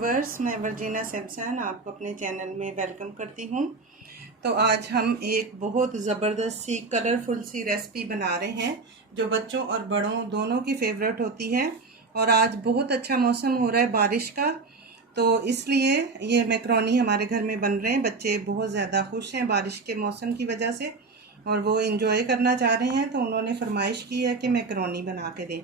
Viewers, मैं Virginia Samson आपको अपने चैनल में वेलकम करती हूँ। तो आज हम एक बहुत ज़बरदस्त सी कलरफुल सी रेसिपी बना रहे हैं जो बच्चों और बड़ों दोनों की फेवरेट होती है। और आज बहुत अच्छा मौसम हो रहा है बारिश का, तो इसलिए ये मैकरोनी हमारे घर में बन रहे हैं। बच्चे बहुत ज़्यादा खुश हैं बारिश के मौसम की वजह से और वो इंजॉय करना चाह रहे हैं, तो उन्होंने फरमाइश की है कि मैकरोनी बना के दें।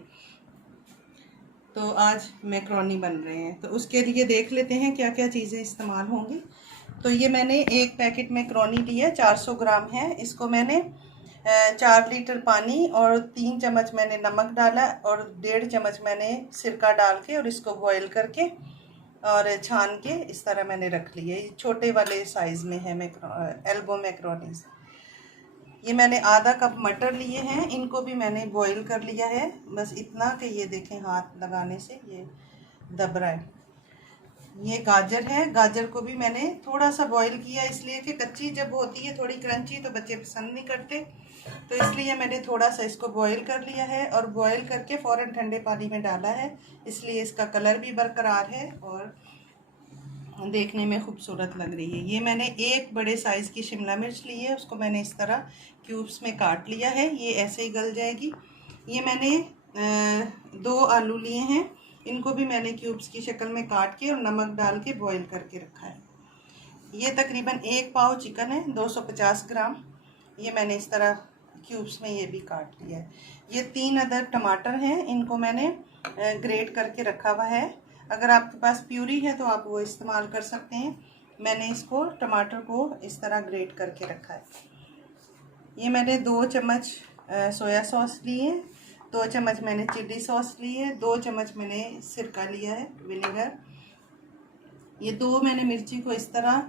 तो आज मैकरोनी बन रहे हैं, तो उसके लिए देख लेते हैं क्या क्या चीज़ें इस्तेमाल होंगी। तो ये मैंने एक पैकेट मैकरोनी लिया, 400 ग्राम है। इसको मैंने 4 लीटर पानी और 3 चम्मच मैंने नमक डाला और 1.5 चम्मच मैंने सिरका डाल के और इसको बॉईल करके और छान के इस तरह मैंने रख लिया। ये छोटे वाले साइज़ में है एल्बो मैकरोनीज़। ये मैंने आधा कप मटर लिए हैं, इनको भी मैंने बॉईल कर लिया है। बस इतना कि ये देखें हाथ लगाने से ये दब रहा है। ये गाजर है, गाजर को भी मैंने थोड़ा सा बॉईल किया, इसलिए कि कच्ची जब होती है थोड़ी क्रंची तो बच्चे पसंद नहीं करते, तो इसलिए मैंने थोड़ा सा इसको बॉईल कर लिया है और बॉईल करके फ़ौरन ठंडे पानी में डाला है, इसलिए इसका कलर भी बरकरार है और देखने में खूबसूरत लग रही है। ये मैंने एक बड़े साइज़ की शिमला मिर्च ली है, उसको मैंने इस तरह क्यूब्स में काट लिया है, ये ऐसे ही गल जाएगी। ये मैंने 2 आलू लिए हैं, इनको भी मैंने क्यूब्स की शक्ल में काट के और नमक डाल के बॉईल करके रखा है। ये तकरीबन 1 पाव चिकन है, 250 ग्राम। ये मैंने इस तरह क्यूब्स में ये भी काट लिया है। ये 3 अदद टमाटर हैं, इनको मैंने ग्रेट करके रखा हुआ है। अगर आपके पास प्यूरी है तो आप वो इस्तेमाल कर सकते हैं। मैंने इसको टमाटर को इस तरह ग्रेट करके रखा है। ये मैंने 2 चम्मच सोया सॉस ली है, 2 चम्मच मैंने चिली सॉस ली है, 2 चम्मच मैंने सिरका लिया है विनेगर। ये 2 मैंने मिर्ची को इस तरह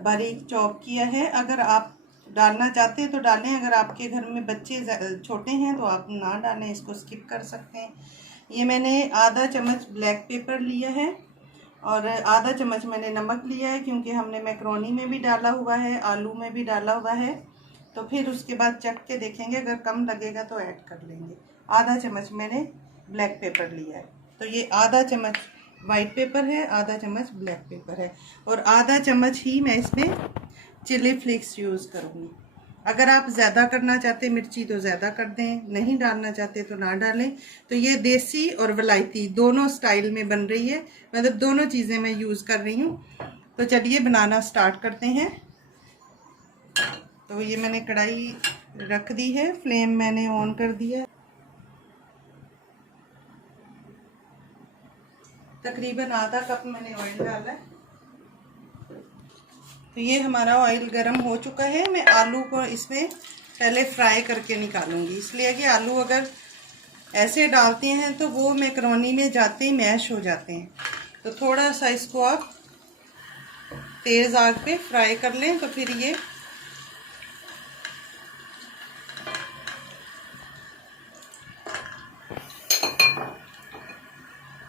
बारीक चॉप किया है। अगर आप डालना चाहते हैं तो डालें, अगर आपके घर में बच्चे छोटे हैं तो आप ना डालें, इसको स्किप कर सकते हैं। ये मैंने आधा चम्मच ब्लैक पेपर लिया है और आधा चम्मच मैंने नमक लिया है, क्योंकि हमने मैकरोनी में भी डाला हुआ है, आलू में भी डाला हुआ है, तो फिर उसके बाद चख के देखेंगे, अगर कम लगेगा तो ऐड कर लेंगे। आधा चम्मच मैंने ब्लैक पेपर लिया है, तो ये आधा चम्मच वाइट पेपर है, आधा चम्मच ब्लैक पेपर है और आधा चम्मच ही मैं इसमें चिली फ्लेक्स यूज़ करूँगी। अगर आप ज़्यादा करना चाहते मिर्ची तो ज़्यादा कर दें, नहीं डालना चाहते तो ना डालें। तो ये देसी और वलायती दोनों स्टाइल में बन रही है, मतलब दोनों चीज़ें मैं यूज़ कर रही हूँ। तो चलिए बनाना स्टार्ट करते हैं। तो ये मैंने कढ़ाई रख दी है, फ्लेम मैंने ऑन कर दिया है। तकरीबन आधा कप मैंने ऑयल डाला है। तो ये हमारा ऑयल गर्म हो चुका है। मैं आलू को इसमें पहले फ्राई करके निकालूंगी, इसलिए कि आलू अगर ऐसे डालते हैं तो वो मैकरोनी में जाते ही मैश हो जाते हैं। तो थोड़ा सा इसको आप तेज़ आग पे फ्राई कर लें, तो फिर ये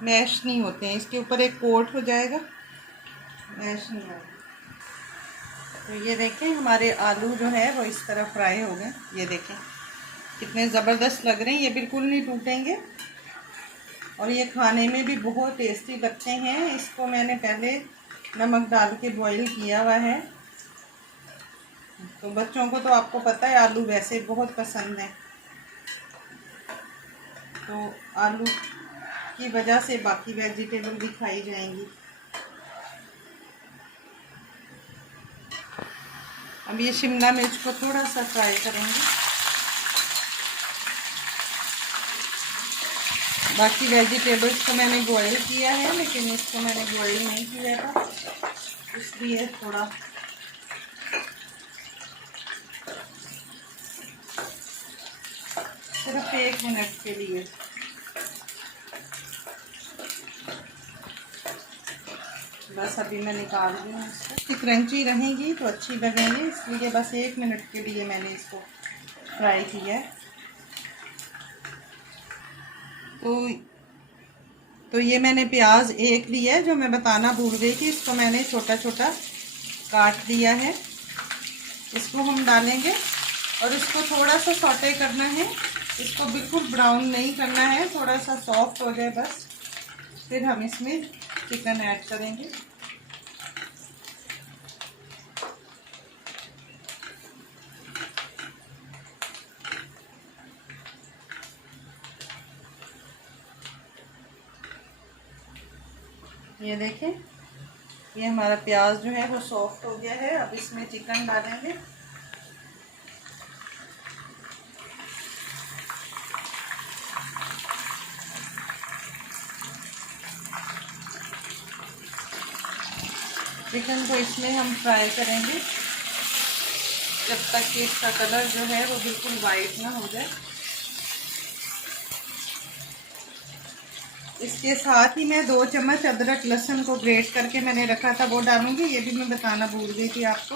मैश नहीं होते हैं। इसके ऊपर एक कोट हो जाएगा, मैश नहीं आएगा। तो ये देखें हमारे आलू जो है वो इस तरह फ्राई हो गए। ये देखें कितने ज़बरदस्त लग रहे हैं, ये बिल्कुल नहीं टूटेंगे और ये खाने में भी बहुत टेस्टी लगते हैं। इसको मैंने पहले नमक डाल के बॉईल किया हुआ है। तो बच्चों को तो आपको पता है आलू वैसे बहुत पसंद है, तो आलू की वजह से बाकी वेजिटेबल भी खाई जाएंगी। अब ये शिमला मिर्च को थोड़ा सा फ्राई करेंगे, बाकी वेजिटेबल्स को मैंने बॉईल किया है, लेकिन इसको मैंने बॉईल नहीं किया था, इसलिए थोड़ा सिर्फ 1 मिनट के लिए। बस अभी मैं निकाल रही हूँ इसको। क्रंची रहेगी तो अच्छी लगेंगी, इसलिए बस 1 मिनट के लिए मैंने इसको फ्राई किया है। तो ये मैंने प्याज 1 लिया है, जो मैं बताना भूल गई थी। इसको मैंने छोटा छोटा काट दिया है, इसको हम डालेंगे और इसको थोड़ा सा सौटे करना है। इसको बिल्कुल ब्राउन नहीं करना है, थोड़ा सा सॉफ्ट हो जाए बस, फिर हम इसमें चिकन ऐड करेंगे। ये देखें, ये हमारा प्याज जो है वो सॉफ्ट हो गया है। अब इसमें चिकन डालेंगे। चिकन को इसमें हम फ्राई करेंगे जब तक कि इसका कलर जो है वो बिल्कुल वाइट ना हो जाए। इसके साथ ही मैं 2 चम्मच अदरक लहसुन को ग्रेट करके मैंने रखा था वो डालूंगी। ये भी मैं बताना भूल गई थी आपको।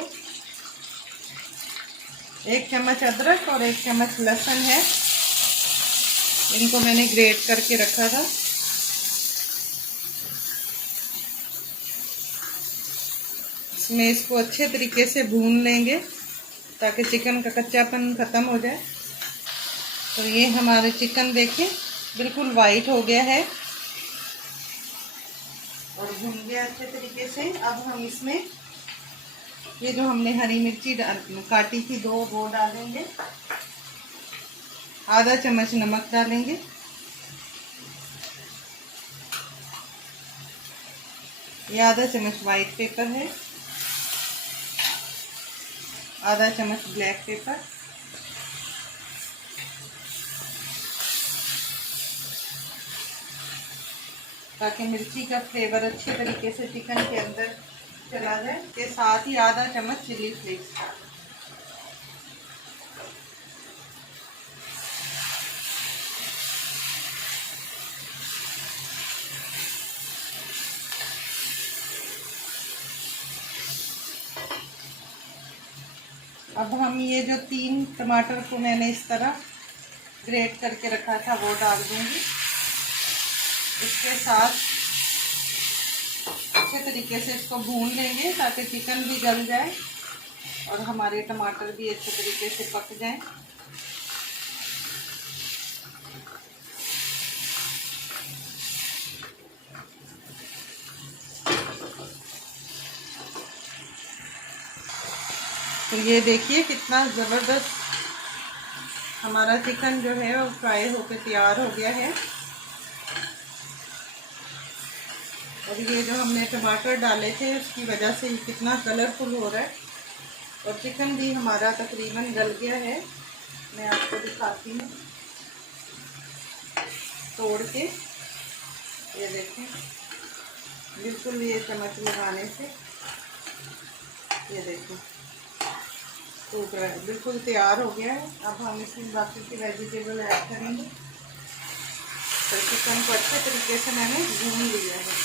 1 चम्मच अदरक और 1 चम्मच लहसुन है, इनको मैंने ग्रेट करके रखा था। इसमें इसको अच्छे तरीके से भून लेंगे ताकि चिकन का कच्चापन ख़त्म हो जाए। तो ये हमारे चिकन देखिए बिल्कुल वाइट हो गया है और भून गया अच्छे तरीके से। अब हम इसमें ये जो हमने हरी मिर्ची काटी थी 2 वो डालेंगे। आधा चम्मच नमक डालेंगे। ये आधा चम्मच वाइट पेपर है, आधा चम्मच ब्लैक पेपर, ताकि मिर्ची का फ्लेवर अच्छे तरीके से चिकन के अंदर चला जाए। के साथ ही आधा चम्मच चिली फ्लेक्स। अब हम ये जो 3 टमाटर को मैंने इस तरह ग्रेट करके रखा था वो डाल दूंगी। इसके साथ अच्छे तरीके से इसको भून लेंगे ताकि चिकन भी गल जाए और हमारे टमाटर भी अच्छे तरीके से पक जाएं। तो ये देखिए कितना ज़बरदस्त हमारा चिकन जो है वो फ्राई होकर तैयार हो गया है। और ये जो हमने टमाटर डाले थे उसकी वजह से कितना कलरफुल हो रहा है और चिकन भी हमारा तकरीबन गल गया है। मैं आपको दिखाती हूँ तोड़ के। ये देखें बिल्कुल ये चम्मच लगाने से ये देखें टूट रहा है, बिल्कुल तैयार हो गया है। अब हम इसमें बाकी की वेजिटेबल ऐड करेंगे। तो चिकन को अच्छे तरीके से मैंने भून लिया है।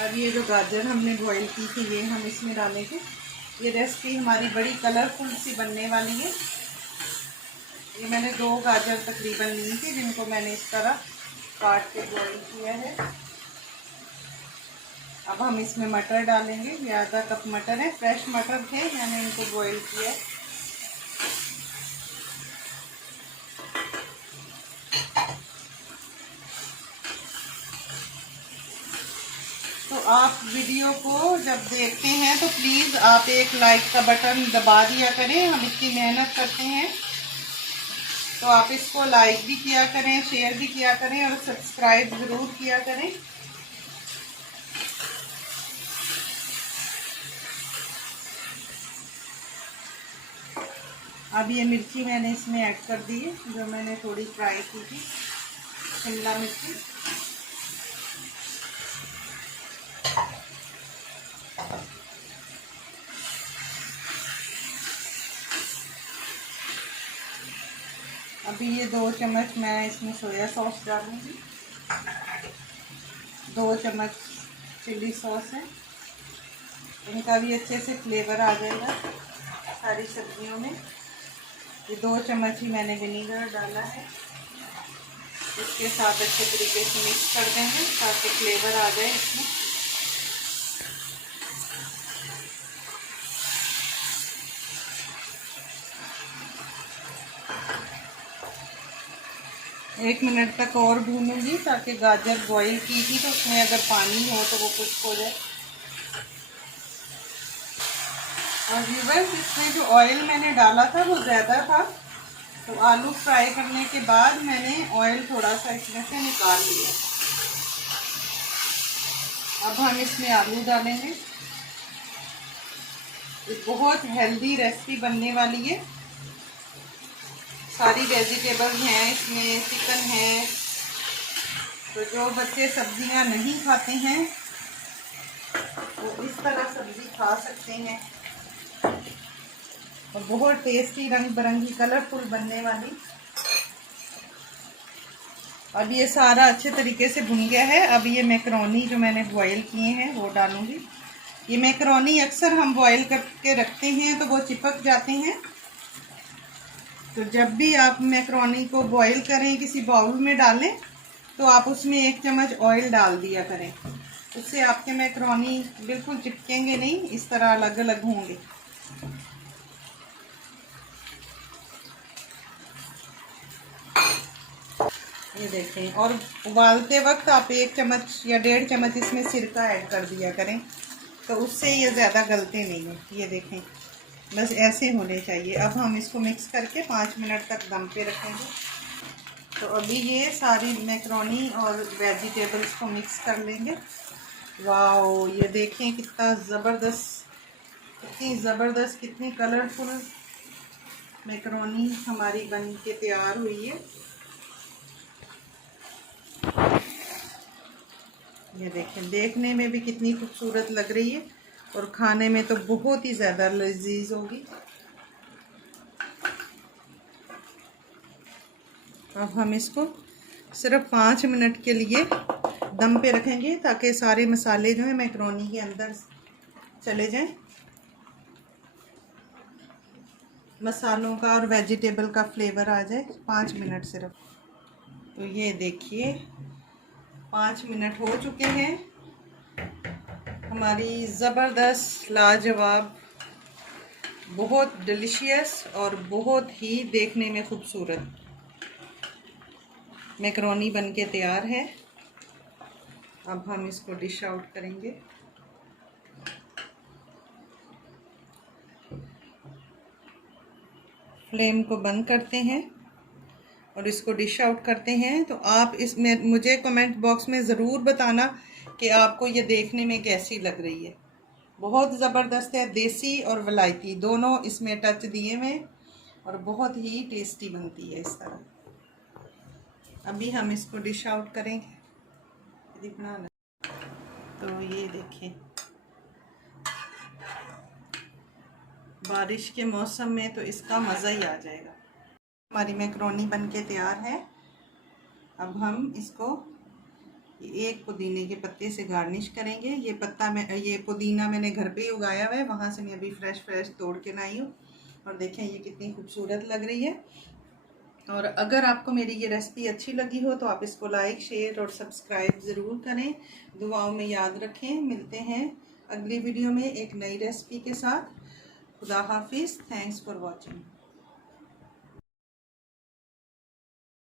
अब ये जो गाजर हमने बॉईल की थी ये हम इसमें डालेंगे। ये रेसिपी हमारी बड़ी कलरफुल सी बनने वाली है। ये मैंने 2 गाजर तकरीबन ली थी जिनको मैंने इस तरह काट के बॉईल किया है। अब हम इसमें मटर डालेंगे। ये आधा कप मटर है, फ्रेश मटर थे, मैंने इनको बॉईल किया है। तो आप वीडियो को जब देखते हैं तो प्लीज़ आप एक लाइक का बटन दबा दिया करें। हम इतनी मेहनत करते हैं तो आप इसको लाइक भी किया करें, शेयर भी किया करें और सब्सक्राइब ज़रूर किया करें। अब ये मिर्ची मैंने इसमें ऐड कर दी है जो मैंने थोड़ी फ्राई की थी, शिमला मिर्ची। अभी ये 2 चम्मच मैं इसमें सोया सॉस डालूंगी। 2 चम्मच चिल्ली सॉस है, इनका भी अच्छे से फ्लेवर आ जाएगा सारी सब्जियों में। ये 2 चम्मच ही मैंने विनीगर डाला है। इसके साथ अच्छे तरीके से मिक्स कर देंगे ताकि फ्लेवर आ जाए इसमें। 1 मिनट तक और भूनूंगी ताकि गाजर बॉईल की थी तो उसमें अगर पानी हो तो वो खुश्क हो जाए। और व्यूअर्स, इसमें जो ऑयल मैंने डाला था वो ज़्यादा था, तो आलू फ्राई करने के बाद मैंने ऑयल थोड़ा सा इसमें से निकाल लिया। अब हम इसमें आलू डालेंगे। बहुत हेल्दी रेसिपी बनने वाली है। सारी वेजिटेबल्स हैं इसमें, चिकन है, तो जो बच्चे सब्जियां नहीं खाते हैं वो इस तरह सब्जी खा सकते हैं। और बहुत टेस्टी रंग बिरंगी कलरफुल बनने वाली। अब ये सारा अच्छे तरीके से भुन गया है। अब ये मैकरोनी जो मैंने बॉईल किए हैं वो डालूंगी। ये मैकरोनी अक्सर हम बॉईल करके रखते हैं तो वो चिपक जाते हैं, तो जब भी आप मैकरोनी को बॉईल करें किसी बाउल में डालें तो आप उसमें 1 चम्मच ऑयल डाल दिया करें। उससे आपके मैकरोनी बिल्कुल चिपकेंगे नहीं, इस तरह अलग अलग होंगे। ये देखें, और उबालते वक्त आप 1 चम्मच या 1.5 चम्मच इसमें सिरका ऐड कर दिया करें, तो उससे ये ज़्यादा गलते नहीं हैं। ये देखें, बस ऐसे होने चाहिए। अब हम इसको मिक्स करके 5 मिनट तक दम पे रखेंगे। तो अभी ये सारी मैकरोनी और वेजिटेबल्स को मिक्स कर लेंगे। वाओ, ये देखें कितना ज़बरदस्त, कितनी ज़बरदस्त, कितनी कलरफुल मैकरोनी हमारी बन के तैयार हुई है। ये देखें, देखने में भी कितनी खूबसूरत लग रही है और खाने में तो बहुत ही ज़्यादा लजीज होगी। अब हम इसको सिर्फ 5 मिनट के लिए दम पे रखेंगे ताकि सारे मसाले जो है मैकरोनी के अंदर चले जाएं, मसालों का और वेजिटेबल का फ्लेवर आ जाए। 5 मिनट सिर्फ। तो ये देखिए 5 मिनट हो चुके हैं। हमारी ज़बरदस्त, लाजवाब, बहुत डिलीशियस और बहुत ही देखने में खूबसूरत मैकरोनी बन के तैयार है। अब हम इसको डिश आउट करेंगे। फ्लेम को बंद करते हैं और इसको डिश आउट करते हैं। तो आप इसमें मुझे कमेंट बॉक्स में ज़रूर बताना कि आपको ये देखने में कैसी लग रही है। बहुत ज़बरदस्त है, देसी और वलायती दोनों इसमें टच दिए हुए और बहुत ही टेस्टी बनती है इस तरह। अभी हम इसको डिश आउट करेंगे। तो ये देखें, बारिश के मौसम में तो इसका मज़ा ही आ जाएगा। हमारी मैकरोनी बन के तैयार है। अब हम इसको एक पुदीने के पत्ते से गार्निश करेंगे। ये पुदीना मैंने घर पे ही उगाया हुआ है, वहाँ से मैं अभी फ्रेश तोड़ के लाई हूँ। और देखें ये कितनी खूबसूरत लग रही है। और अगर आपको मेरी ये रेसिपी अच्छी लगी हो तो आप इसको लाइक, शेयर और सब्सक्राइब ज़रूर करें। दुआओं में याद रखें। मिलते हैं अगली वीडियो में एक नई रेसिपी के साथ। खुदा हाफिज़। Thanks for watching.